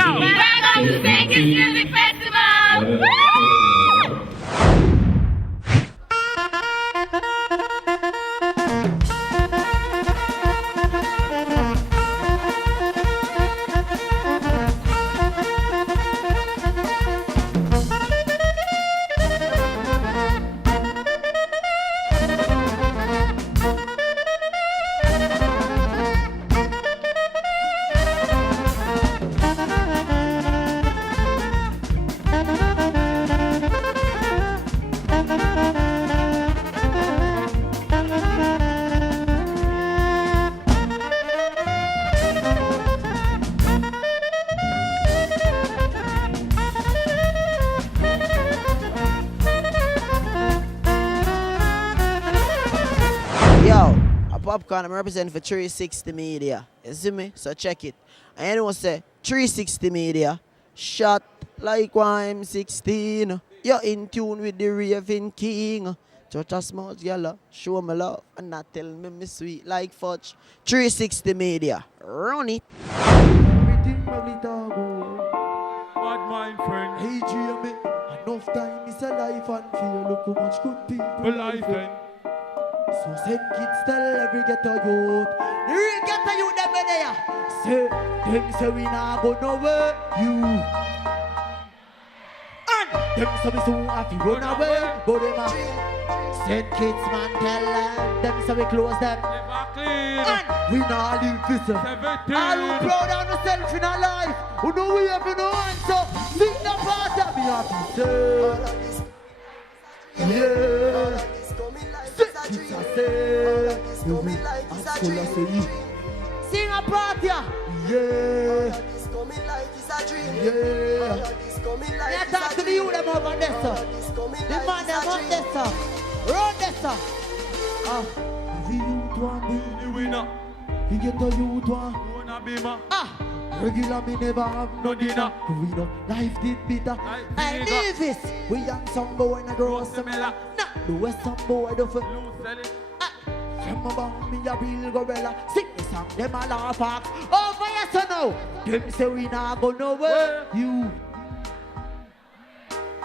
go. Welcome to St. Kitts Music Festival. Yo, a popcorn, I'm representing for 360 Media. You see me? So check it. And anyone say 360 Media, shot like I'm 16. You're in tune with the raving king. Touch a small yellow, show me love, and not tell me sweet like fudge. 360 Media, run it. Everything money dog. Bad mind friend. Hey Jamie, enough time is a life and feel look how much good people Life then. So send kids tell every ghetto youth. The real ghetto youth them in there. Say, them say we nah go nowhere. You. And them say we soon have to run away. But them a send kids man tell them say we close them. Never clean. And we nah live this. 17. All who proud of themselves in our life, who know we have no answer, sing the part that we have to say. Yeah. Sing a part, yeah. Yeah. Yeah, talk to the youth them over there, sir. The man them up there, sir. Run there, sir. Every youth want be The winner. we get the youth want. Wanna be my Regular me never have no dinner. Growing up, life did bitter. I live this. We young some boy and a grow some mela. Nah, the west some boy don't fit. From about me a real gorilla. Sing the song, them a laugh at. Oh, but yes or no? Them say we nah go nowhere. You.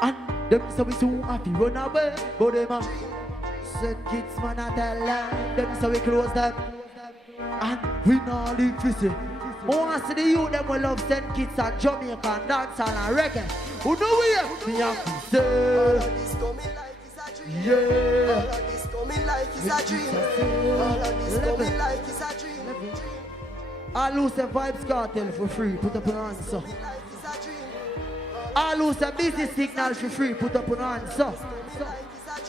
And them say we soon have to run away. But them a said kids man a tell them say we close them. And we nah live this. Who wants to see the youth them will love St. Kitts and Jamaica and dancehall and reggae. Who know we have? We have to say. Yeah. I lose the Vibes Cartel for free, put up an answer. I lose the business signal for free, put up an answer.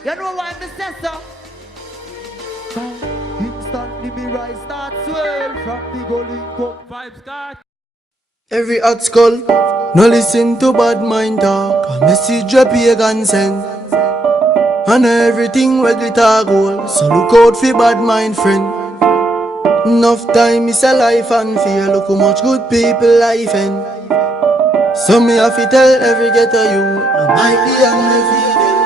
You know why I'm the sensor? Instantly me rise, start swell from the golden cup. Vibes start. Every hot skull, no listen to bad mind talk. A message a pagan send. And everything where glitter gold. So look out for bad mind friend. Enough time is a life and fear. Look how much good people life end. So me have to tell every ghetto you I might be angry for them.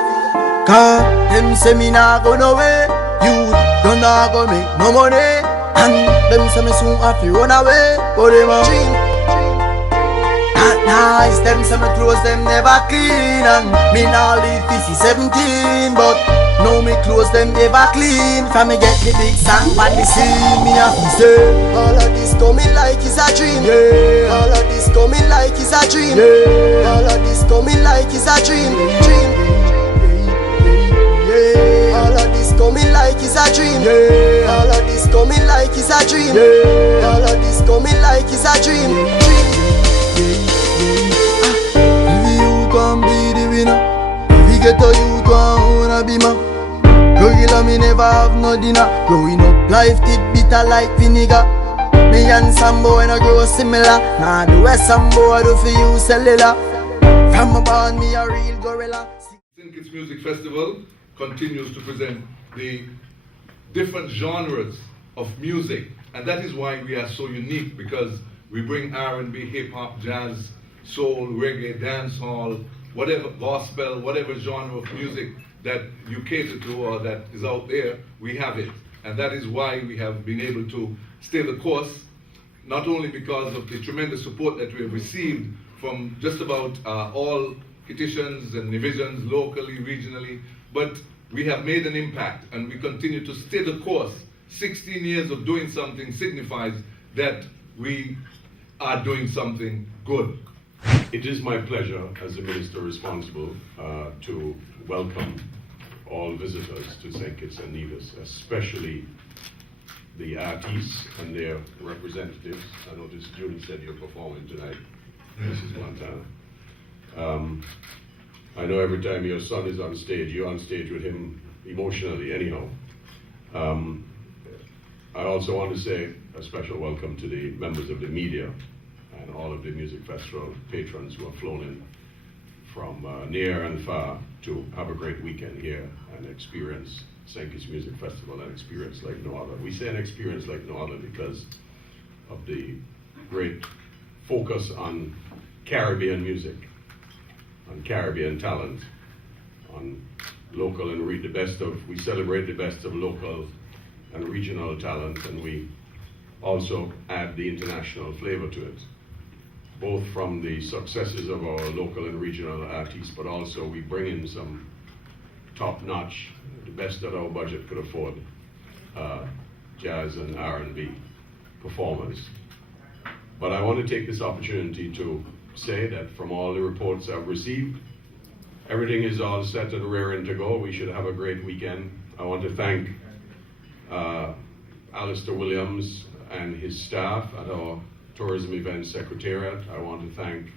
Cause them say me nah go nowhere. You don't nah go make no money. And them say me soon have to run away. But them a dream. Not nice, them say me clothes them never clean. And me nah live this is 17. But now me clothes them ever clean. From me get the big song on the scene. Me have to say all of this coming like it's a dream. yeah. All of this coming like it's a dream. Yeah. All of this coming like it's a dream. Dream. Yeah. All of this coming like it's a dream. Yeah. All of this coming like it's a dream. Yeah. All of this coming like it's a dream. Every youth can be the winner. We get a youth wanna be man. Regular me never have no dinner. Growing up life did bitter like vinegar. Me and some boy no grow similar. Nah the rest some boy do for you cellular. From a born me a real gorilla. St. Kitts Music Festival continues to present the different genres of music, and that is why we are so unique, because we bring R&B, hip-hop, jazz, soul, reggae, dancehall, whatever, gospel, whatever genre of music that you cater to or that is out there, we have it. And that is why we have been able to stay the course not only because of the tremendous support that we have received from just about all petitions and divisions, locally, regionally, but we have made an impact and we continue to stay the course. 16 years of doing something signifies that we are doing something good. It is my pleasure as the minister responsible to welcome all visitors to St. Kitts and Nevis, especially the artists and their representatives. I noticed Julie said you're performing tonight, Mrs. Montana. I know every time your son is on stage, you're on stage with him emotionally anyhow. I also want to say a special welcome to the members of the media and all of the music festival patrons who have flown in from near and far to have a great weekend here and experience St. Kitts Music Festival, an experience like no other. We say an experience like no other because of the great focus on Caribbean music, on Caribbean talent, on local and we celebrate the best of local and regional talent, and we also add the international flavor to it, both from the successes of our local and regional artists, but also we bring in some top-notch, the best that our budget could afford, jazz and R&B performers. But I want to take this opportunity to say that from all the reports I've received, everything is all set and raring to go. We should have a great weekend. I want to thank Alistair Williams and his staff at our Tourism Events Secretariat. I want to thank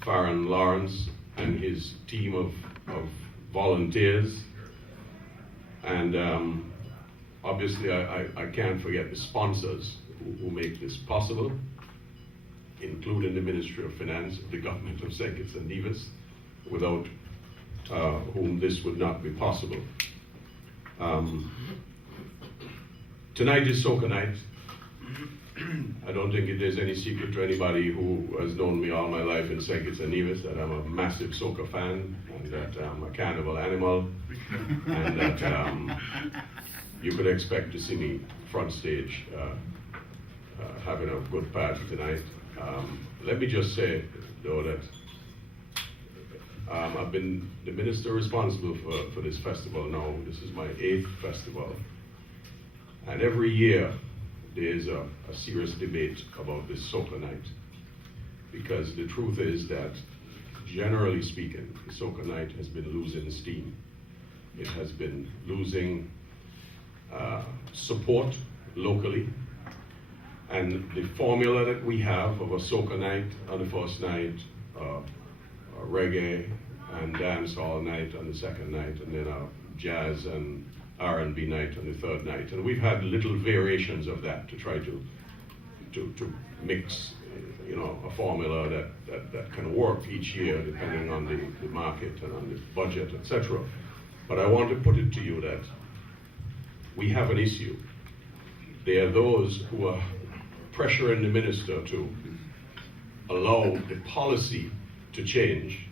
Farron Lawrence and his team of volunteers. And obviously I can't forget the sponsors who make this possible, including the Ministry of Finance, the government of St. Kitts and Nevis, without whom this would not be possible. Tonight is Soca Night. I don't think there's any secret to anybody who has known me all my life in St. Kitts and Nevis that I'm a massive Soca fan, and that I'm a carnival animal, and that you could expect to see me front stage having a good party tonight. Let me just say, though, that I've been the minister responsible for this festival now. This is my 8th festival. And every year there is a serious debate about this Soca Night. Because the truth is that, generally speaking, the Soca Night has been losing steam. It has been losing support locally. And the formula that we have of a Soca Night on the first night, a reggae and dance all night on the second night, and then a jazz and R&B night on the third night. And we've had little variations of that to try to mix, a formula that can work each year depending on the market and on the budget, etc. But I want to put it to you that we have an issue. There are those who are pressuring the minister to allow the policy to change.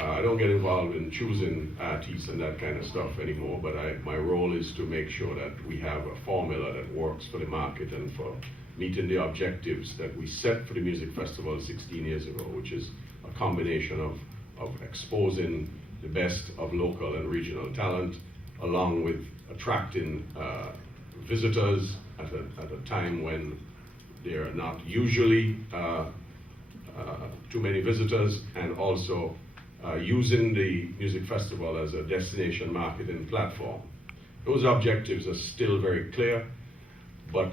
I don't get involved in choosing artists and that kind of stuff anymore, but my role is to make sure that we have a formula that works for the market and for meeting the objectives that we set for the music festival 16 years ago, which is a combination of exposing the best of local and regional talent, along with attracting visitors at a time when there are not usually too many visitors, and also using the music festival as a destination marketing platform. Those objectives are still very clear, but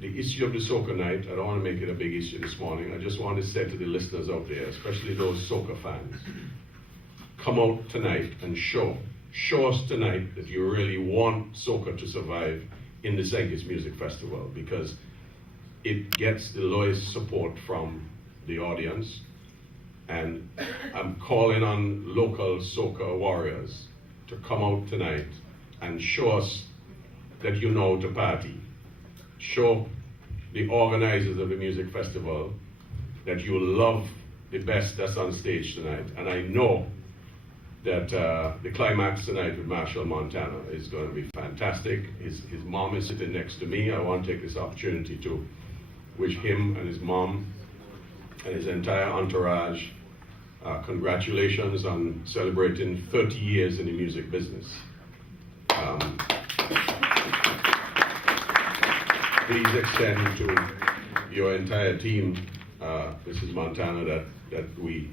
the issue of the Soca Night, I don't want to make it a big issue this morning. I just want to say to the listeners out there, especially those Soca fans, come out tonight and show us tonight that you really want Soca to survive in the St. Kitts Music Festival, because it gets the lowest support from the audience. And I'm calling on local soca warriors to come out tonight and show us that you know to party. Show the organizers of the music festival that you love the best that's on stage tonight. And I know that the climax tonight with Marshall Montana is going to be fantastic. His mom is sitting next to me. I want to take this opportunity to wish him and his mom and his entire entourage congratulations on celebrating 30 years in the music business. Please extend to your entire team, Mrs. Montana, that we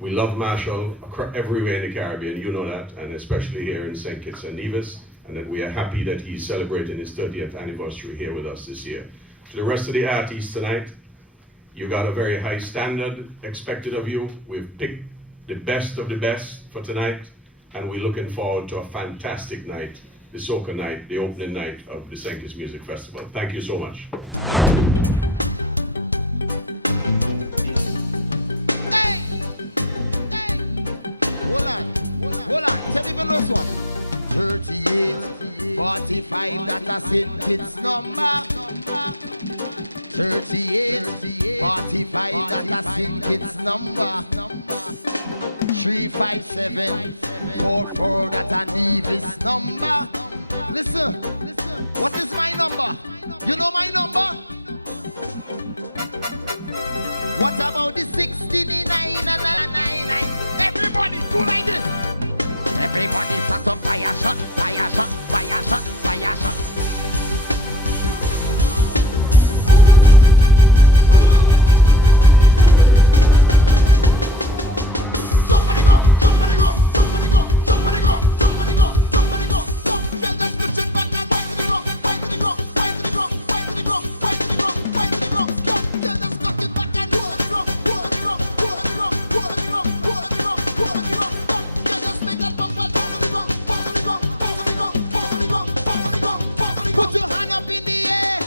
love Marshall everywhere in the Caribbean, you know that, and especially here in St. Kitts and Nevis, and that we are happy that he's celebrating his 30th anniversary here with us this year. To the rest of the artists tonight, you got a very high standard expected of you. We've picked the best of the best for tonight, and we're looking forward to a fantastic night, the soca night, the opening night of the St. Kitts Music Festival. Thank you so much. Hold on, tell me the next one. 38, 45, that's a St. Kitts number. 38, 45, that's a St. Kitts number. 357, 44, that's a Nevis number. Listen, what is my number? You know my number? What about the 69 and 99? Everybody do like this. Everybody start to fire shot, fire shot, fire shot, fire shot. Somebody go, somebody go, somebody go, somebody go, somebody go, somebody go. Girl, just push it back and right to the ground, right to the ground, right to the ground, right to the ground, right to the ground, right to the ground. Girl, just knock it back and roll the ground, roll the ground, roll the ground, roll the ground, roll the ground, roll the ground. Girl, just make that bumper down to the ground, down to the ground, down to the ground, down to the ground, down to the ground, down to the ground. Put your hand up in the air.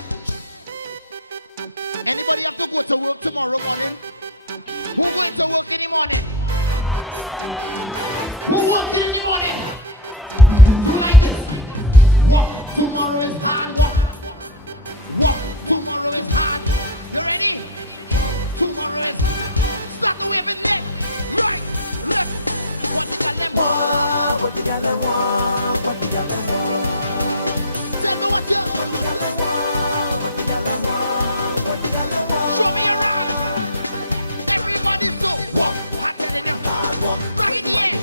Anybody have to go to work tomorrow morning? Who going to work in the morning? Who working in the morning? Do like this. Walk. Tomorrow is hard. Walk. Walk. Tomorrow is hard. You ready? Tomorrow is. Start the waving left, right, left. What the gal them want? What the gal them want? What the gal them want? Tell me what you. What the gal them want? What the gal them want? What the gal them want? Show me your hand. Everybody so walk. I'm telling you. Back in the air.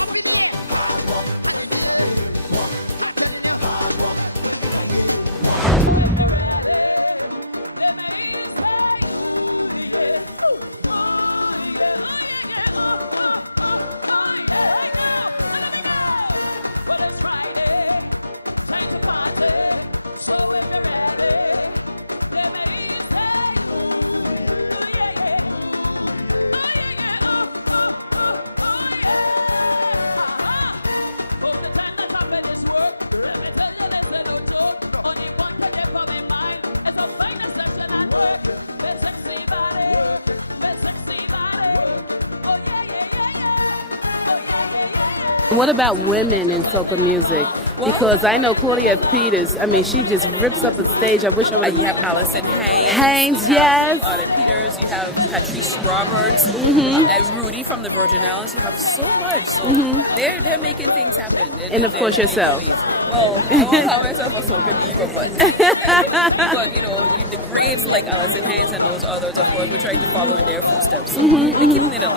Up in the air. Hand in the air. I'm telling you. When you're ready, let me say, ooh yeah, ooh yeah, ooh yeah, yeah, ooh yeah, go, let me go. Well, it's Friday, time to party. So if you're ready, let me say, ooh yeah, yeah, ooh yeah, yeah, ooh yeah. From the time that I finish work, let me tell you this is no joke. Only one thing you put in mind is a finest session and work. With sexy body, with sexy body. Oh yeah, yeah, yeah, yeah. Oh yeah, yeah, yeah, yeah. What about women in soca music? Because I know Claudia Peters, I mean, she just rips up the stage. I wish I could have Allison Haynes, yes. You have Patrice Roberts as Rudy from the Virgin Islands. They're making things happen. And of course yourself. Braves like Allison Haynes and those others are going to try to follow their footsteps. I really know.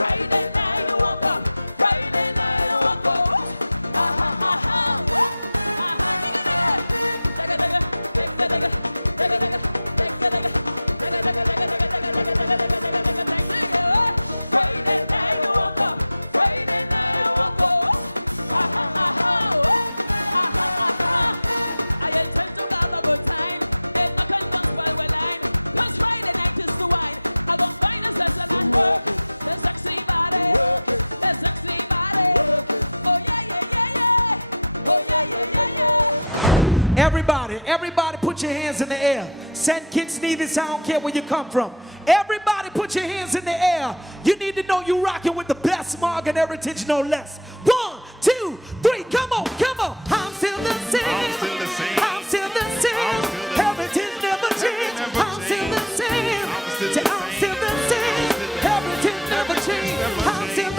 Friday night you walk up, Friday night you walk up. Friday night you walk up, Friday night you walk up. I intend to have a good time. Ain't nothing can spoil my line. 'Cause Friday night is the wine. I gon' find a session and work. The sexy body, the sexy body. Oh yeah, yeah, yeah, yeah. Oh yeah, yeah, yeah, yeah. Everybody put your hands in the air. St. Kitts, Nevis, I don't care where you come from. Everybody put your hands in the air. You need to know you rocking with the best Morgan heritage, no less. 1, 2, 3, come on, come on. I'm still the same. I'm still the same. Heritage never changed. I'm still the same. I'm still the same. Heritage never changed. I'm still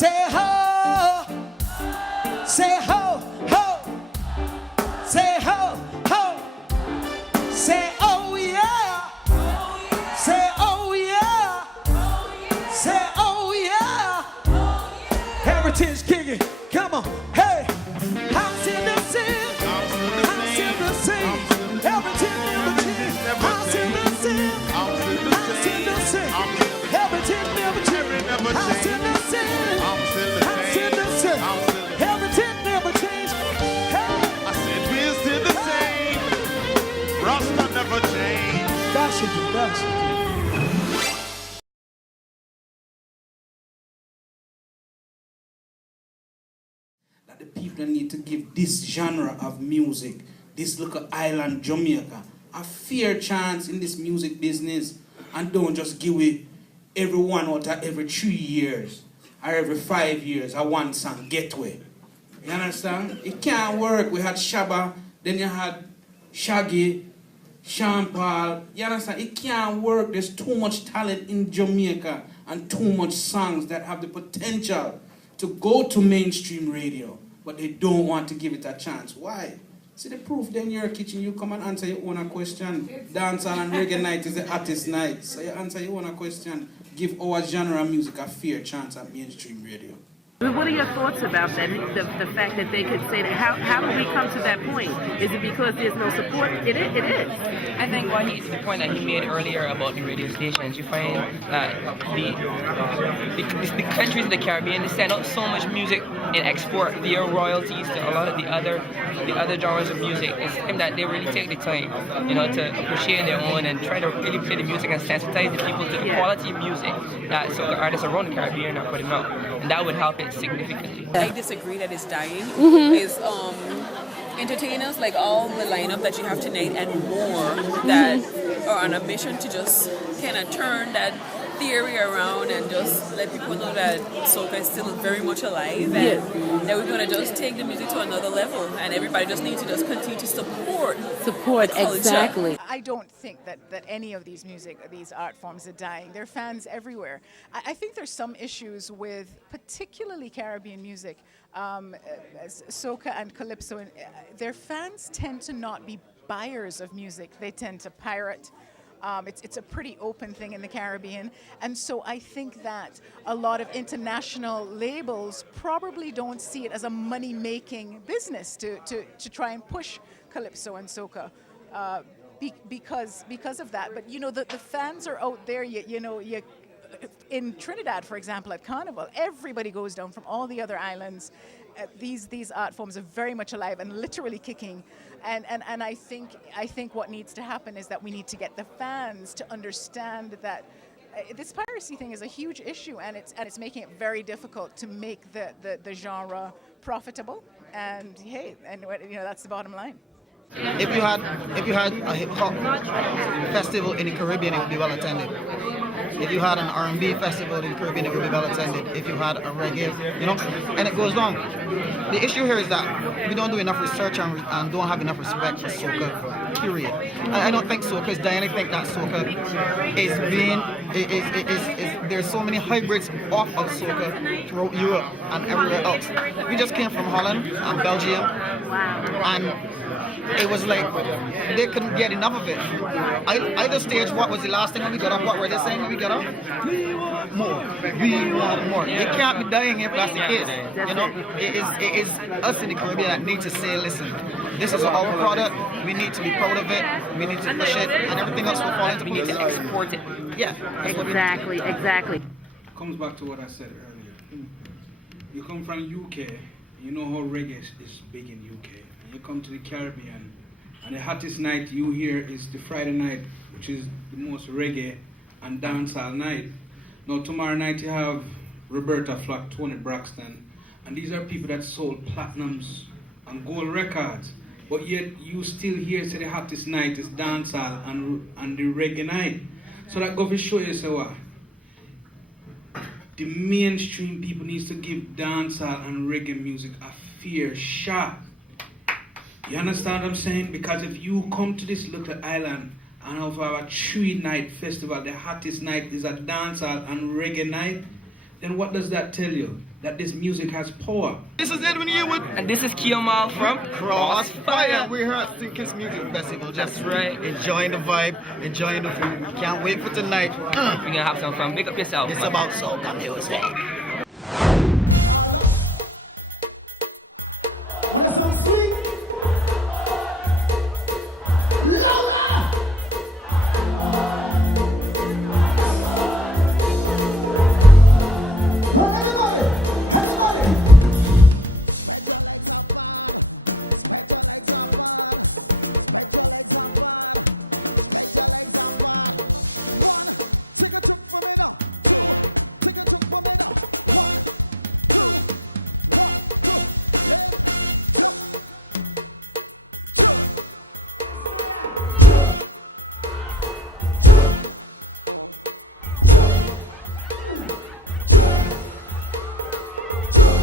Say ho, say ho, ho. Say ho, ho. Say oh yeah. Say oh yeah. Say oh yeah. Heritage kicking. Come on, hey. House in the city. House in the city. Heritage never change. House in the city. House in the city. Heritage never change. House in the city. House in the city. Heritage never change. Hey. I said we're still the same. Rasta never change. That should do, that should do. The people need to give this genre of music, this little island Jamaica, a fair chance in this music business, and don't just give it every 1 out of every 3 years or every 5 years a one song getaway. You understand? It can't work. We had Shabba, then you had Shaggy, Sean Paul. You understand? It can't work. There's too much talent in Jamaica and too much songs that have the potential to go to mainstream radio, but they don't want to give it a chance. Why? See the proof then in your kitchen, you come and answer your own question. Dancehall and reggae night is the hottest night. So you answer your own question. Give our genre of music a fair chance at mainstream radio. What are your thoughts about that? The fact that they could say that. How do we come to that point? Is it because there's no support? It is. I think the point that he made earlier about the radio stations, you find that the countries in the Caribbean, they send out so much music and export their royalties to a lot of the other genres of music. It's time that they really take the time, to appreciate their own and try to really play the music and sensitize the people to the quality of music that soca artists around the Caribbean are putting out, and that would help it significantly. I disagree that it's dying. It's entertainers like all the lineup that you have tonight and more that are on a mission to just kind of turn that theory around and just let people know that soca is still very much alive and that we're going to just take the music to another level and everybody just needs to just continue to support exactly. I don't think that any of these art forms are dying. There are fans everywhere. I think there's some issues with particularly Caribbean music, soca and calypso. Their fans tend to not be buyers of music. They tend to pirate. It's a pretty open thing in the Caribbean, and so I think that a lot of international labels probably don't see it as a money-making business to try and push calypso and soca because of that. But the fans are out there. In Trinidad, for example, at Carnival, everybody goes down from all the other islands. These art forms are very much alive and literally kicking. And I think what needs to happen is that we need to get the fans to understand that this piracy thing is a huge issue, and it's making it very difficult to make the genre profitable. And that's the bottom line. If you had a hip hop festival in the Caribbean, it would be well attended. If you had an R&B festival in the Caribbean, it would be well attended. If you had a reggae, and it goes on. The issue here is that we don't do enough research and don't have enough respect for soca, period. I don't think soca is dying. I think that soca is there's so many hybrids off of soca throughout Europe and everywhere else. We just came from Holland and Belgium. Wow. And it was like they couldn't get enough of it. Either stage, what was the last thing when we got up? What were they saying when we got up? We want more. We want more. It can't be dying if that's the case. It is us in the Caribbean that need to say, listen, this is our product. We need to be proud of it. We need to push it, and everything else will fall into place. We need to export it. Yeah. Exactly. Comes back to what I said earlier. You come from UK, you know how reggae is big in UK. You come to the Caribbean, and the hottest night you hear is the Friday night, which is the most reggae and dancehall night. Now tomorrow night you have Robert Flack, Tony Braxton, and these are people that sold platinums and gold records, but yet you still hear say the hottest night is dancehall and the reggae night. So that goes to show you what the mainstream people needs to give dancehall and reggae music a fair shot. You understand what I'm saying? Because if you come to this little island and have a 3-night festival, the hottest night is a dancehall and reggae night, then what does that tell you? That this music has power. This is Edwin Yearwood. And this is Kiomal from Crossfire. We're here at Stinkers Music Festival. That's right. Enjoying the vibe, enjoying the food. Can't wait for tonight. We're gonna have some fun. Big up yourself. It's about soca music. Wanna sound sweet? Louder! Everybody! Spread your legs apart. Spread your legs apart. Spread your legs apart. Spread your legs apart. 1, take a chunk for me now. 2, take a chunk for me now. 1, 2, 1, 2. Left, jump, jump, jump, jump, jump, jump, jump, jump.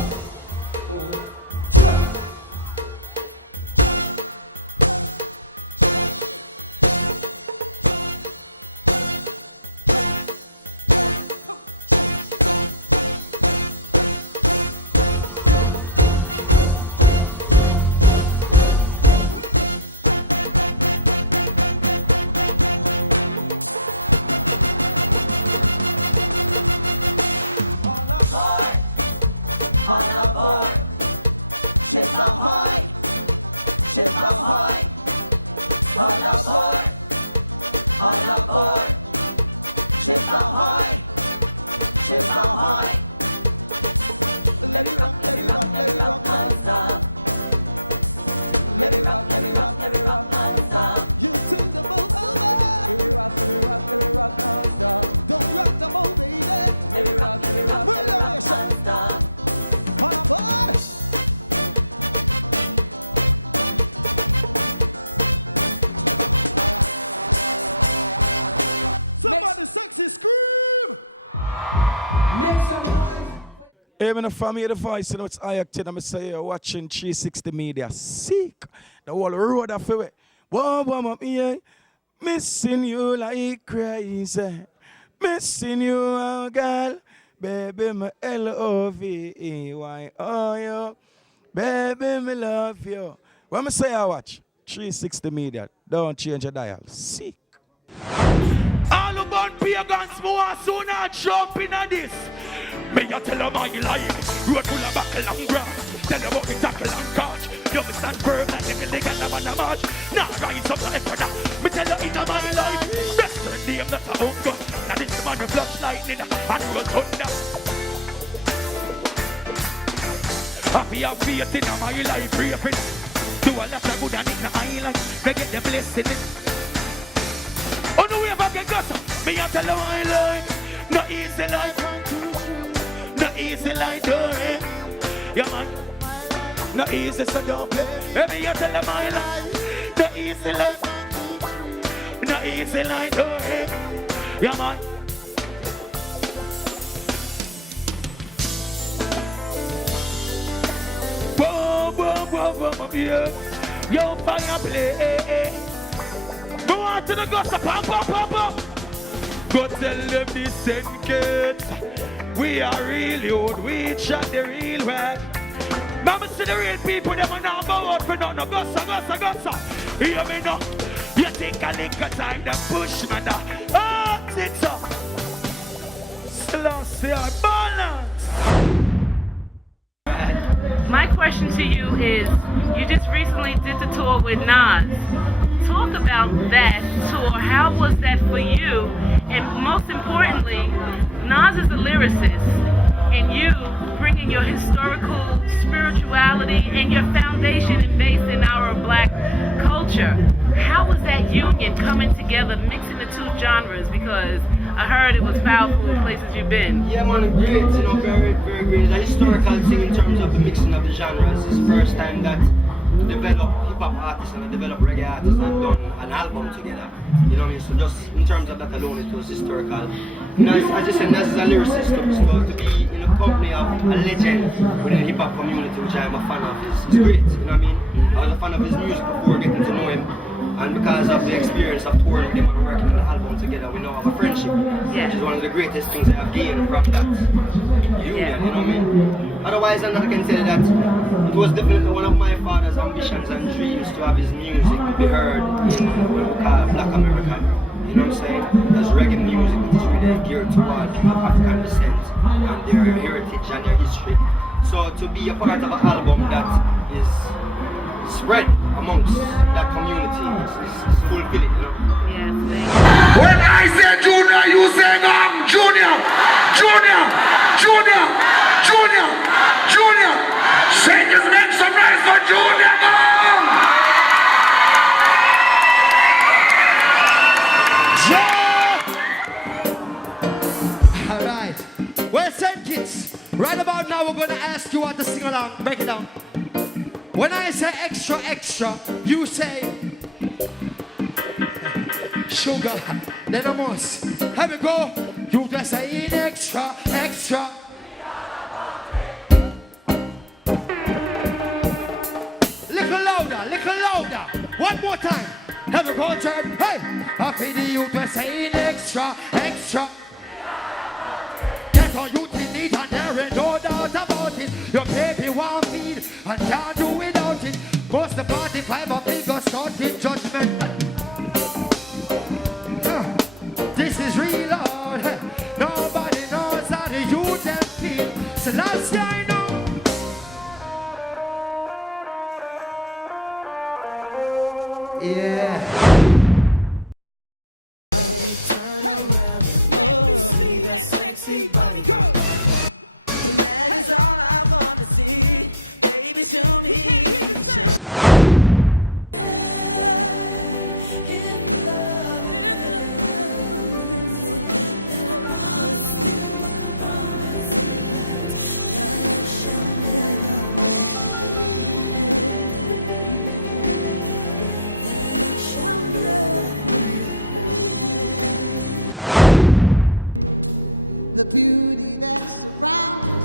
All aboard, ship ahoy, ship ahoy. All aboard, ship ahoy, ship ahoy. Let it rock, let it rock, let it rock, non-stop. Let it rock, let it rock, let it rock, non-stop. You took the boat over. Let it rock, let it rock, let it rock, non-stop. Don't rock the boat, baby. Let it rock, let it rock, let it rock, non-stop. All aboard! Somebody sexy scream! Make some noise. Hey, man, from here the voice, you know, it's Ayaktin. I'm say you're watching 360 Media. Seek the whole road of it. Whoa, yeah. Missing you like crazy. Missing you, oh, girl. Baby, my L-O-V-E-Y, oh, yo. Baby, me love you. When I say I watch 360 Media, don't change your dial. Sick. All about pagans, more soon I jump in on this. Me you tell them my life, road full of buckle and grass. Tell them about the tackle and catch. You me stand firm like they got them on the march. Now rise up to the corner. Me tell you in my life, best friend name not a own gun. Now this man a flash lightning and roll thunder. Happy and faith in my life, raping. Do a lot of good and in the island. They get the blessing. On the way back and got some. Me a tell you my life, no easy life. No easy like doing, yeah man. No easy so don't play. Baby, you tell them my life. No easy like, no easy like doing, yeah man. Boom, yeah. Yo, fire play. Go on to the gossip, pop. Go tell them this secret. We are real youth, we chat the real way. Mama see the real people, them are not go out for no gossa. Hear me now? You think a link of time, them push me now. Oh, it's up. Selassie, balance. My question to you is, you just recently did the tour with Nas. Talk about that tour. How was that for you? And most importantly, Nas is a lyricist, and you bringing your historical spirituality and your foundation and base in our black culture. How was that union coming together, mixing the two genres? Because I heard it was powerful in places you've been. Yeah, man, great, you know, very, very great. It's a historical thing in terms of the mixing of the genres. It's the first time that developed hip-hop artists and developed reggae artists have done an album together. You know what I mean? So just in terms of that alone, it was historical. You know, as you said, as a lyricist, to be in a company of a legend within the hip-hop community, which I'm a fan of, is great. You know what I mean? I was a fan of his music before getting to know him. And because of the experience of touring them and working on the album together, we now have a friendship. Which is one of the greatest things I have gained from that union, you know what I mean? Otherwise, I can say that it was definitely one of my father's ambitions and dreams to have his music be heard in what we call Black America. You know what I'm saying? Because reggae music is really geared towards people of African descent and their heritage and their history. So to be a part of an album that is spread amongst that community is fulfilling, you know? Yes, when I say Junior, you say Junior, Junior, Junior, Junior, Junior. Shakers, make some noise for Junior, Alright. Well said, kids. Right about now, we're going to ask you all to sing along. Break it down. When I say extra, extra, you say sugar. Then I must. Here we go. You just say extra, extra. Little louder, little louder. One more time. Here we go, turn. Hey, I feel you just saying extra, extra. That's all you need, and there ain't no doubt about it. Your baby won't feed and can't do without it. Most the 45 of me go starting judgment. This is real, Lord. Nobody knows how the youth them feel. So last year I know. Yeah. That is all I want to see. Baby, show me. The beauty that surrounds